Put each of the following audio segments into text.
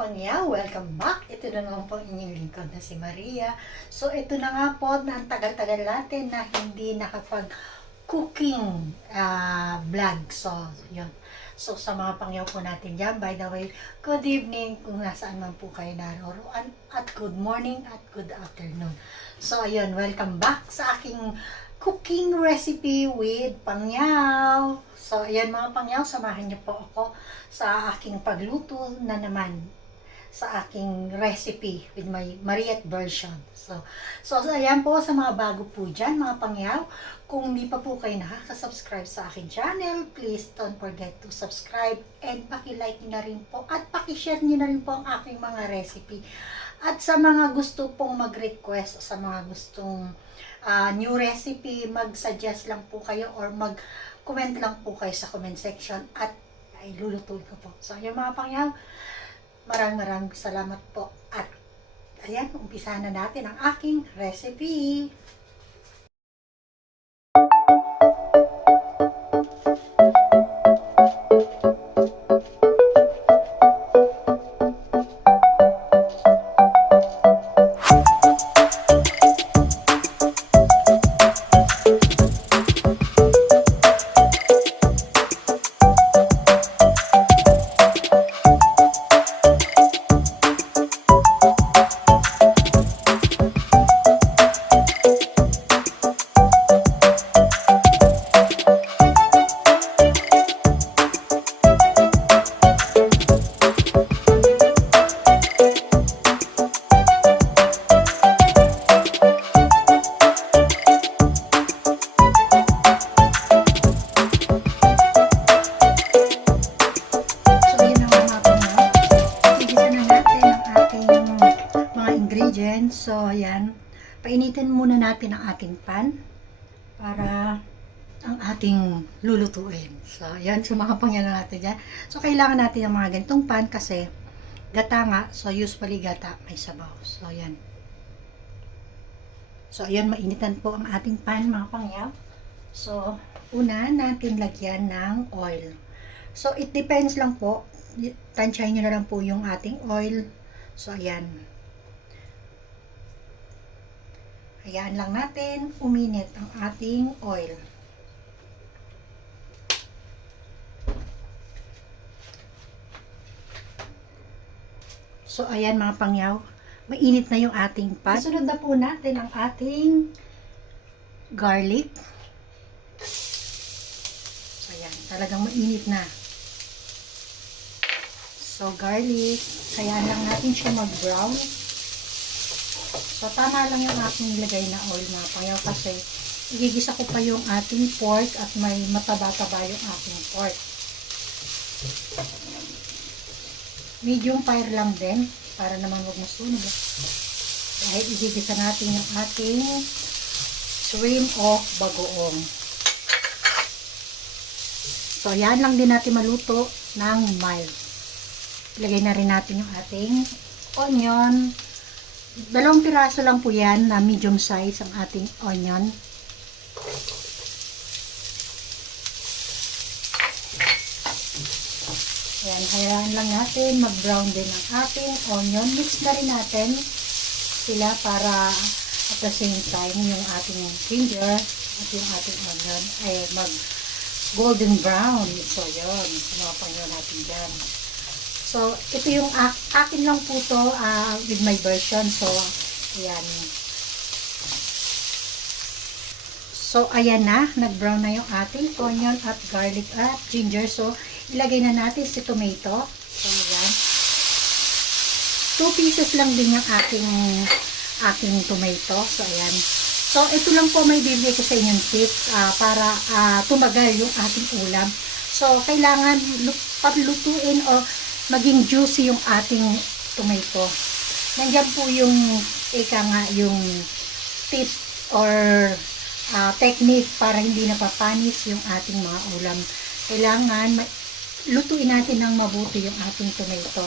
pangyaw, welcome back. Ito na naman po inyong lingkod na si Maria. So ito na nga po na ang tagal-tagal natin na hindi nakapag-cooking vlog. So yun. So sa mga pangyaw po natin dyan, by the way, good evening kung nasaan man po kayo naroroon, at good morning at good afternoon. So ayun, welcome back sa aking cooking recipe with pangyaw. So ayan mga pangyaw, samahan niyo po ako sa aking pagluto na naman sa aking recipe with my Mariette version. So ayan po sa mga bago po dyan mga pangyaw. Kung hindi pa po kayo nakaka-subscribe sa aking channel, please don't forget to subscribe and paki-like nyo na rin po at paki-share nyo na rin po ang aking mga recipe. At sa mga gusto pong mag-request, sa mga gustong new recipe, mag-suggest lang po kayo or mag-comment lang po kayo sa comment section at ay lulutuin ko po. So, yung mga pangyaw, maraming salamat po. At, ayan, umpisahan na natin ang aking recipe. So, ayan, painitin muna natin ang ating pan para ang ating lulutuin. So, ayan, sumakapangyan na natin dyan. So, kailangan natin ng mga ganitong pan kasi gata nga. So, usually gata may sabaw. So, ayan. So, ayan, mainitan po ang ating pan, mga pangyaw. So, una natin lagyan ng oil. So, it depends lang po. Tansyahin nyo na lang po yung ating oil. So, ayan. Hayaan lang natin uminit ang ating oil. So, ayan mga pangyaw, mainit na yung ating pan. Sunod na po natin ang ating garlic. So, ayan, talagang mainit na. So, garlic, hayaan lang natin siya mag-brown. So, tama lang yung aking nilagay na oil mga pangyaw kasi igigisa ko pa yung ating pork at may mataba-taba yung ating pork. Medium fire lang din para naman huwag masunog. Dahil igigisa natin yung ating shrimp o bagoong. So, yan lang din natin maluto ng mild. Ilagay na rin natin yung ating onion. 2 piraso lang po yan na medium size ang ating onion. Ayan, hayaan lang natin mag-brown din ang ating onion. Mix na rin natin sila para at the same time yung ating ginger at yung ating onion ay mag-golden brown. So, yun. Sumapangyo natin dyan. So, ito yung akin lang po to with my version. So, ayan. So, ayan na. Nag-brown na yung ating onion at garlic at ginger. So, ilagay na natin si tomato. So, ayan. 2 pieces lang din yung aking tomato. So, ayan. So, ito lang po may bibigay ko sa inyong tips para tumagal yung ating ulam. So, kailangan paglutuin o maging juicy yung ating tomato. Nandiyan po yung yung tip or technique para hindi napapanis yung ating mga ulam. Kailangan lutuin natin ng mabuti yung ating tomato.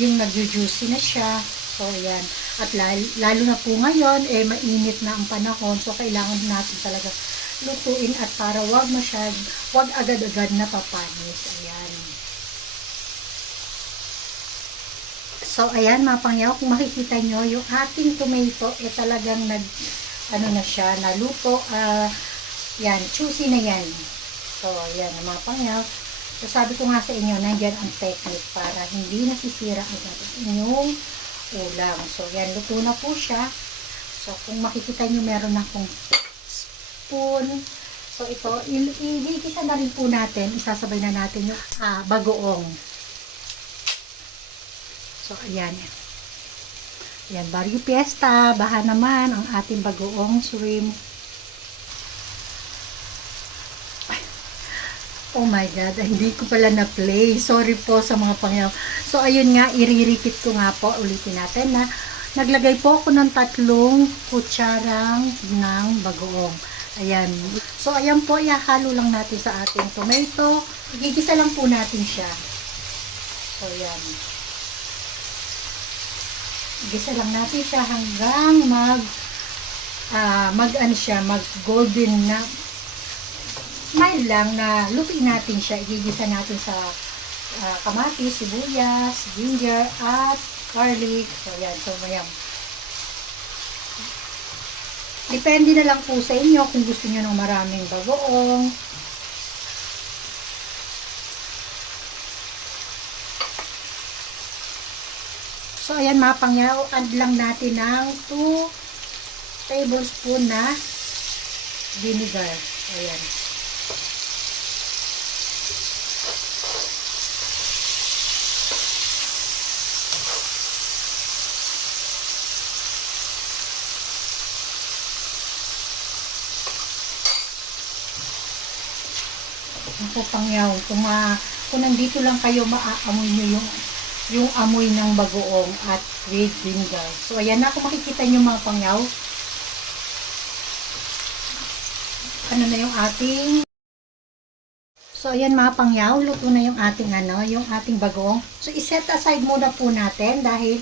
Yung nag-juicy na siya. So, ayan. At lalo na po ngayon, mainit na ang panahon. So, kailangan natin talaga lutuin at para wag agad-agad napapanis. Ayan. So, ayan mga pangyaw, kung makikita nyo, yung ating tomato, talagang na siya, naluto. Yan, juicy na yan. So, ayan mga pangyaw. So, sabi ko nga sa inyo, nandyan ang technique para hindi nasisira agad ang inyong ulam. So, yan, luto na po siya. So, kung makikita nyo, meron akong spoon. So, ito, igigisa na rin po natin. Isasabay na natin yung bagoong. So, ayan. Ayan, Barrio Fiesta. Baha naman ang ating bagoong shrimp. Oh my God, hindi ko pala na-play. Sorry po sa mga pangyaw. So, ayun nga, i-repeat ko nga po. Ulitin natin na naglagay po ako ng 3 kutsarang ng bagoong. Ayan. So, ayan po, ihahalo lang natin sa ating tomato. Igigisa lang po natin siya. So, ayan. Igisa lang natin siya hanggang mag golden na. Mild lang na lutuin natin siya. Igigisa natin sa kamatis, sibuyas, ginger, at garlic. So, yan. So, mayam. Depende na lang po sa inyo kung gusto niyo ng maraming bagoong. So, ayan mga pangyaw, add lang natin ng 2 tablespoon na vinegar. Ayan. Ako pangyaw, kung nandito lang kayo, maaamoy nyo yung amoy ng bagoong at with vinegar. So, ayan na, kung makikita nyo mga pangyaw, ano na yung ating, so, ayan mga pangyaw, luto na yung ating yung ating bagoong. So, iset aside muna po natin dahil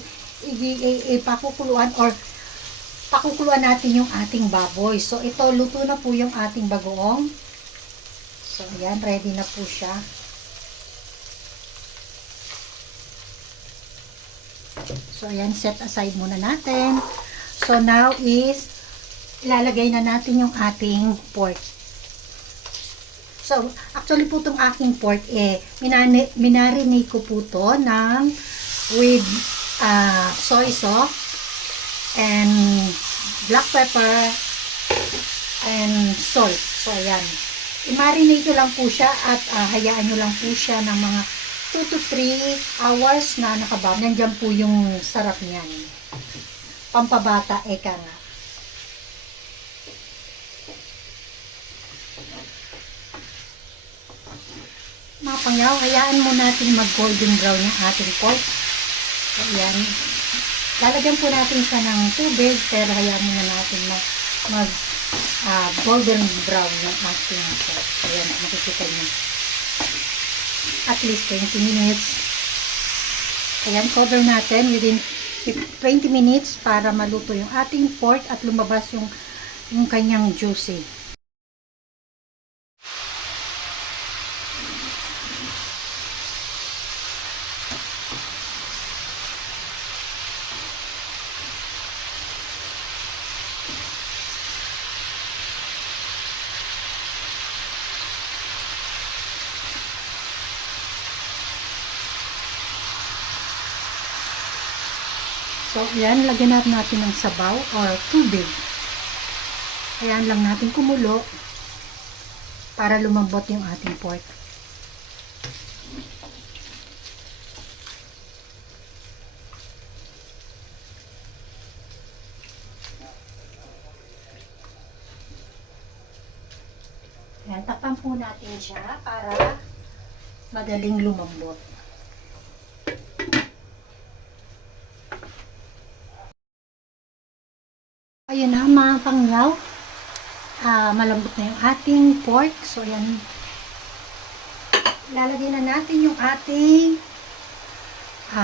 pakukuluan natin yung ating baboy. So, ito, luto na po yung ating bagoong. So, ayan, ready na po siya. So, ayan, set aside muna natin. So, now is, ilalagay na natin yung ating pork. So, actually po itong aking pork, minarinate ko po ito with soy sauce and black pepper and salt. So, ayan. I-marinate nyo lang po siya at hayaan nyo lang po siya ng mga 2 to 3 hours na nakabab. Nandiyan po yung sarap niyan. Pampabata, eka nga. Mga pangyaw, hayaan mo natin mag-golden brown yung ating pork. Ayan. Lalagyan po natin siya ng tubig, pero hayaan muna natin golden brown yung ating pork. Ayan, makikita nyo. At least 20 minutes. Ayan, cover natin within 20 minutes para maluto yung ating pork at lumabas yung kanyang juicy. So, ayan, lagyan natin ng sabaw or tubig. Ayan lang natin kumulo para lumambot yung ating pork. Ayan, tapan po natin siya para madaling lumambot. Ayun na mga pangyaw, malambot na yung ating pork. So, ayan, lalagay na natin yung ating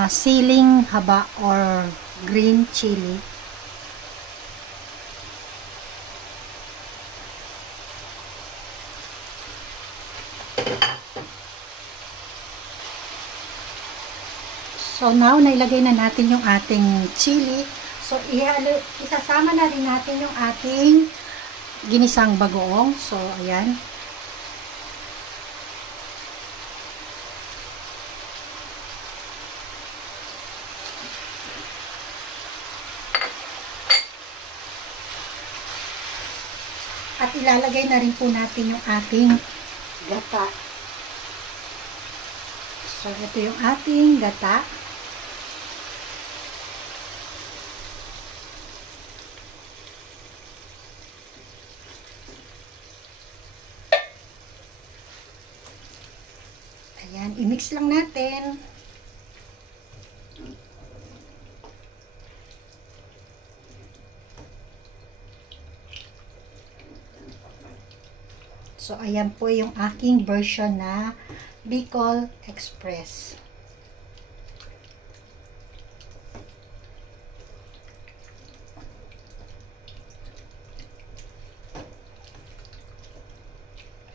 siling haba or green chili. So, So now, nailagay na natin yung ating chili. So isasama na rin natin yung ating ginisang bagoong. So ayan. At ilalagay na rin po natin yung ating gata. So, ito yung ating gata. Ayan, i-mix lang natin. So, ayan po yung aking version na Bicol Express.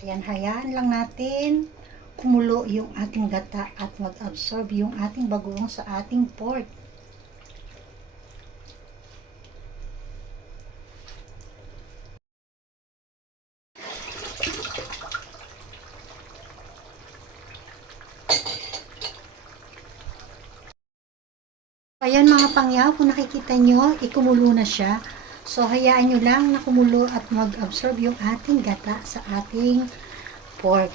Ayan, hayaan lang natin kumulo yung ating gata at mag-absorb yung ating bagoong sa ating pork. Ayan mga pangyaw, kung nakikita nyo, ikumulo na siya. So, hayaan nyo lang na kumulo at mag-absorb yung ating gata sa ating pork.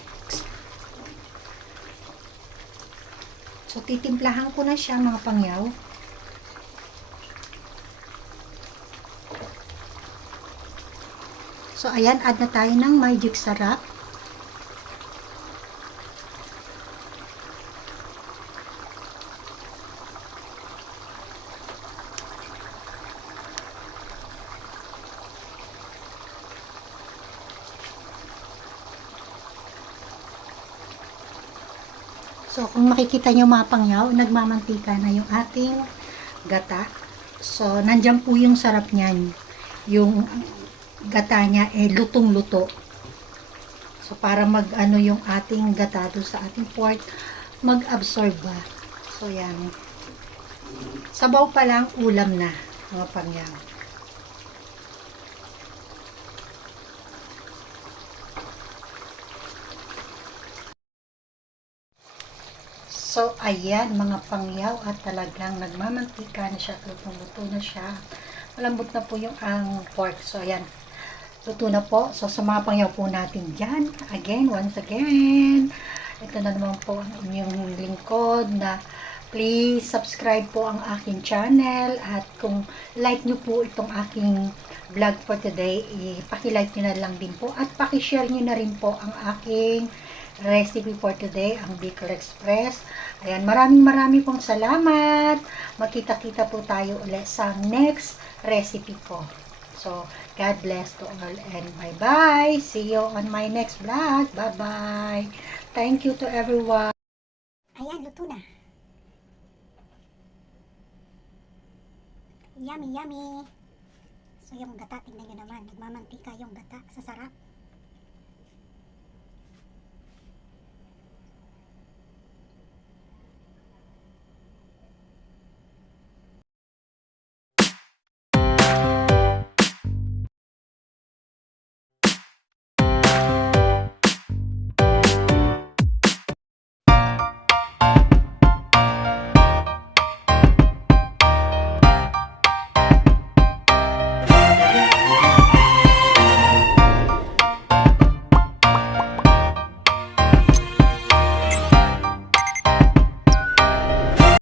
So, titimplahan ko na siya mga pangyaw. So, ayan, add na tayo ng magic sarap. So, kung makikita nyo mga pangyaw, nagmamantika na yung ating gata. So, nandyan po yung sarap niyan. Yung gata niya, lutong-luto. So, para mag-ano yung ating gata doon sa ating pork, mag-absorb ba. So, yan. Sabaw pa lang, ulam na, mga pangyaw. So, ayan mga pangyaw at talagang nagmamantika na siya, lutong-luto na siya. Malambot na po yung ang pork. So, ayan. Luto na po. So, sa mga pangyaw po natin dyan. Again, once again. Ito na naman po ang inyong lingkod na please subscribe po ang aking channel. At kung like nyo po itong aking vlog for today, ipakilike nyo na lang din po. At pakishare nyo na rin po ang aking recipe for today, ang Bicol Express. Ayan, maraming pong salamat. Magkita-kita po tayo ulit sa next recipe po. So, God bless to all and bye-bye. See you on my next vlog. Bye-bye. Thank you to everyone. Ayan, luto na. Yummy, yummy. So, yung gata, tingnan nyo naman. Nagmamantika yung gata sa sarap.